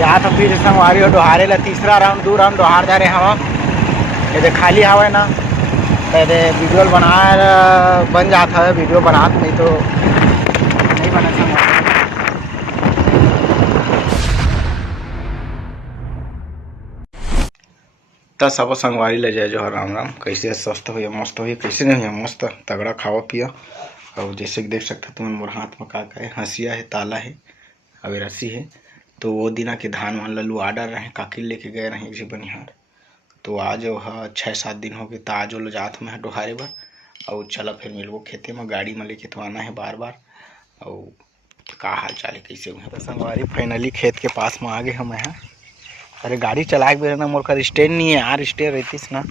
जा तो फिर संगवारी हो डोहारे ला तीसरा राउंड 2 राउंड डोहार जा रहे हवा। ये खाली हवा ना पहले वीडियो बन जाता है, वीडियो बनात नहीं तो नहीं बना संगवारी। तो सब संगवारी ले जाए जो राम राम। कैसे स्वस्थ हो या मस्त हो या कैसे नहीं है, मस्त तगड़ा खावा पिया। और जैसे कि देख सकते तुम मोर हाथ में का है, हंसिया है, ताला है और रस्सी है। तो वो दिना के धान मान लू आडर रहे काकिल लेके गए रहे जी बनिहार। तो आज वह 6-7 दिन हो गए तो आज वो जात में है डोहारे बर। और चला फिर मिलबो खेते में, गाड़ी में लेके तो आना है बार बार। और का हाल चाल है कैसे हुए। तो संगवारी फाइनली खेत के पास में आ गए हम यहाँ। अरे गाड़ी चला के ना मोर का स्टैंड नहीं है यार, स्टैंड रहतीस ना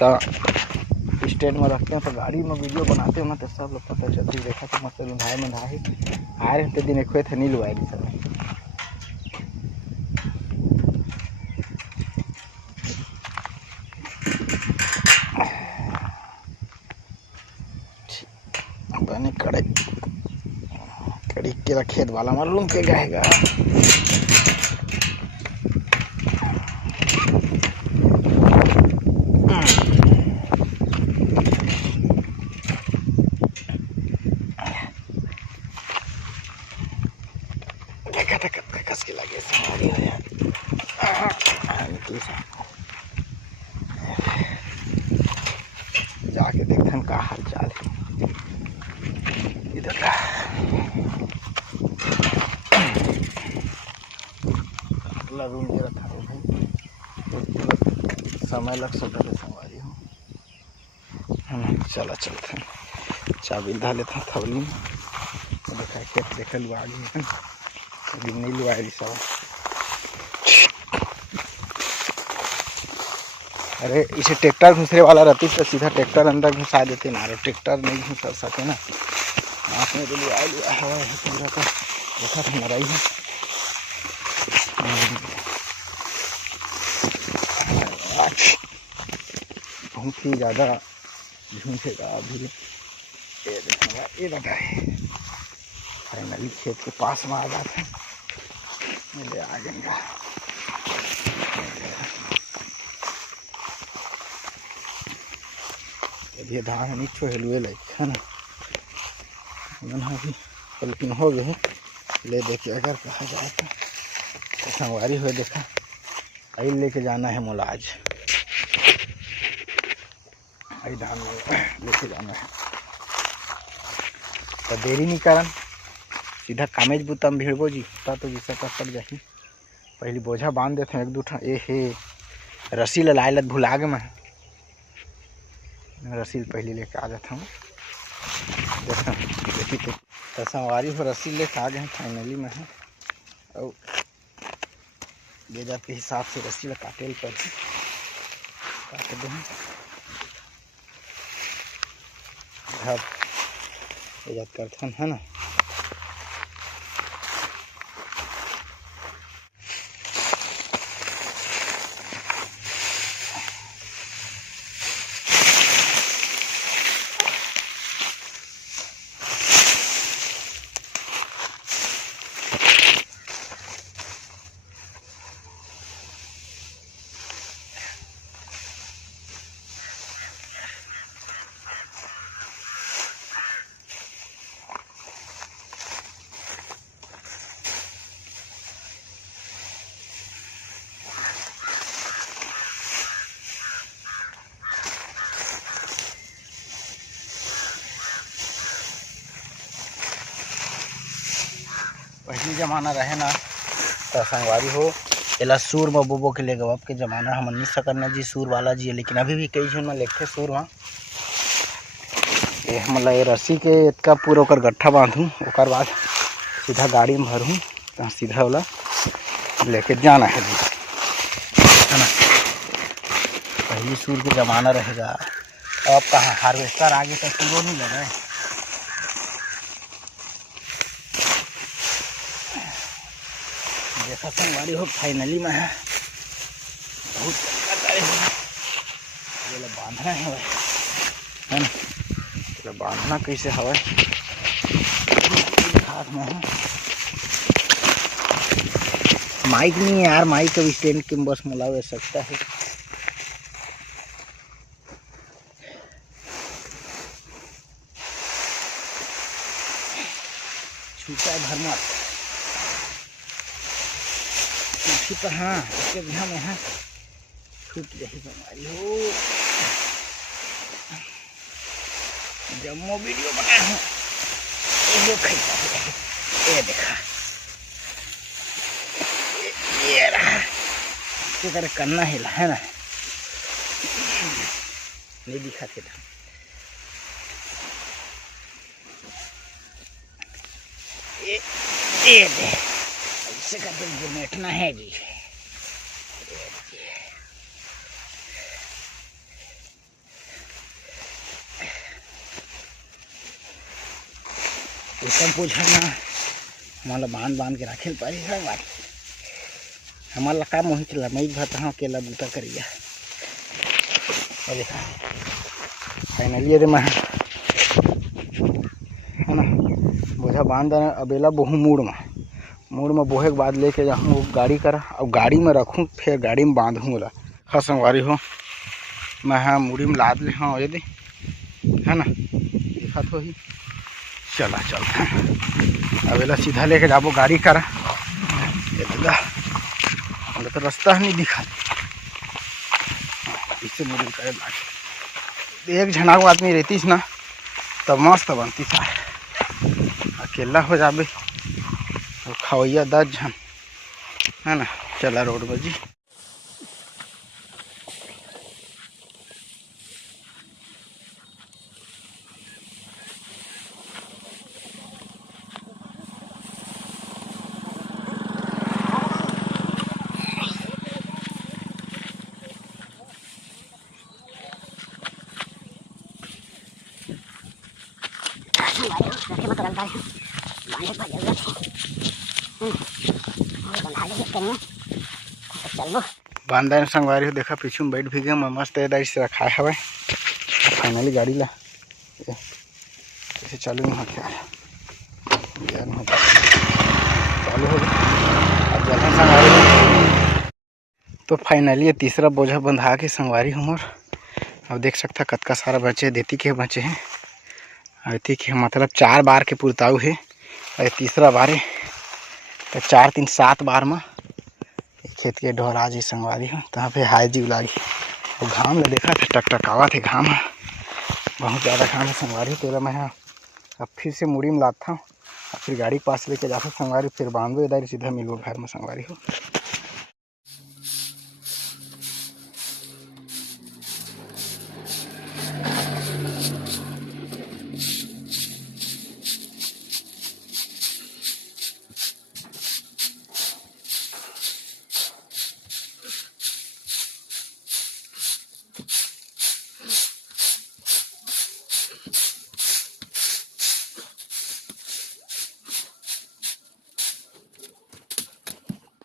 तो स्टैंड में रखते हैं तो गाड़ी में वीडियो बनाते हो ना तो सब लोग पता चलती। देखा तो मतलब लुधाए में धाए आ रहे थे दिन एक थे नहीं लुआए सब। बने कड़े कड़ी के खेत वाला मालूम के गएगा। कस के लगे जाके देखते हैं का हाल चाल है इधर का। रूम दे रखा है भाई, समय लग सकता है संगवारी हो। चला चलते हैं चाबी धा लेते हैं थवली में। देखा खेत देख लुआ गई अभी नहीं लुआए सब। अरे इसे ट्रैक्टर घुसरे वाला रहती तो सीधा ट्रैक्टर अंदर घुसा देते ना, ट्रैक्टर नहीं घुसा सके ना। हाथ में तो लिया हवा है पूरा का देखा था मराई है। बहुत ही ज़्यादा झूठेगा अभी। ये बताए फाइनली खेत के पास में आ जाते हैं, ले आ गए। ये धान नीचे हेलुए लाइक है ना, भी पलकिन हो गए ले देखे अगर कहा जाए तो संगवारी हो। देखा आई लेके जाना है मोला आज, आई धान लेके जाना है तो देरी नहीं करन सीधा कामेज बुतम भिड़बो जी। तो जिसका पड़ जाही पहले बोझा बांध देते हैं एक दो ए हे रस्सी लाए लत भुला गए मैं, रस्सी पहले लेके आ जाता हूँ। देखी तो संगवारी हो रस्सी लेके आ गए फाइनली में है। और ले जात के हिसाब से रस्सी ला काटे पर काट दे घर ले जात करथन है ना। पहली जमाना रहे ना तो संगवारी हो एला सूर में बोबो के ले गए। अब के जमाना हम नहीं सकना जी सूर वाला जी, लेकिन अभी भी कई झन में लेखे सूर में मतलब ये रस्सी के इतना पूरा ओकर गट्ठा बांधूँ ओकर बाद सीधा गाड़ी में भरूँ तो सीधा वाला लेके जाना है जी है ना। पहली सूर के ज़माना रहेगा, अब कहाँ हार्वेस्टर आगे तो सूरों नहीं लगा है। जैसा संगवारी हो फाइनली में है बहुत ये बांधना है ना, तो बांधना कैसे हवा हाथ में है माइक नहीं है यार, माइक अब स्टैंड के बस मला हो सकता है। छूटा है भरमर पर, हाँ इसके बिना में हाँ छूट रही हमारी हो। जम्मू वीडियो बनाया हूँ ये खरीदा है, ये देखा ये रहा, इसके तरह करना है ना, नहीं दिखा थे ये दे ऐसे करके गुमेटना है जी। इसका पूछना हमारा बांध के रखे पड़ेगा बारी, हमारा काम वही चला मैं भात हाँ केला बूता करिया। और देखा फाइनली अरे मैं है ना बोझा बांध देना, अबेला बहु मूड में बोहे के बाद लेके जाऊँ गाड़ी करा और गाड़ी में रखूँ, फिर गाड़ी में बांधूँ ला। हाँ संगवारी हो मैं हाँ मूड़ी में लाद ले, हाँ ये दे है ना देखा तो ही चला अबेला सीधा लेके जाबो गाड़ी करा। ये दादा मतलब तो रास्ता नहीं दिखा, इससे मूड़ी करे लागे। एक झनागो आदमी रहतीस ना तब मस्त बनती था, अकेला हो जाबे और खवैया 10 जन है ना। चला रोड में जी बांधा संगवारी हो देखा पीछू में बैठ भी गया मैं मस्त इधर से रखा है। फाइनली गाड़ी ला कैसे चालू नहीं होता चालू हो गया। तो फाइनली ये तीसरा बोझा बंधा के संगवारी हमार अब देख सकता कतका सारा बचे देती के बचे हैं। अति के मतलब 4 बार के पुरताऊ है और तीसरा बार है तो 4 3 7 बार में खेत के ढोरा जी संगवारी हो तहाँ पे हाय जीव लागी। और घाम ले देखा था टकटकावा थे घाम, बहुत ज़्यादा घाम है संगवारी। तेरा मैं अब फिर से मुड़ी में लाता हूँ, फिर गाड़ी पास लेके जाता संगवारी, फिर बांधो इधर सीधा मिलो घर में संगवारी हो।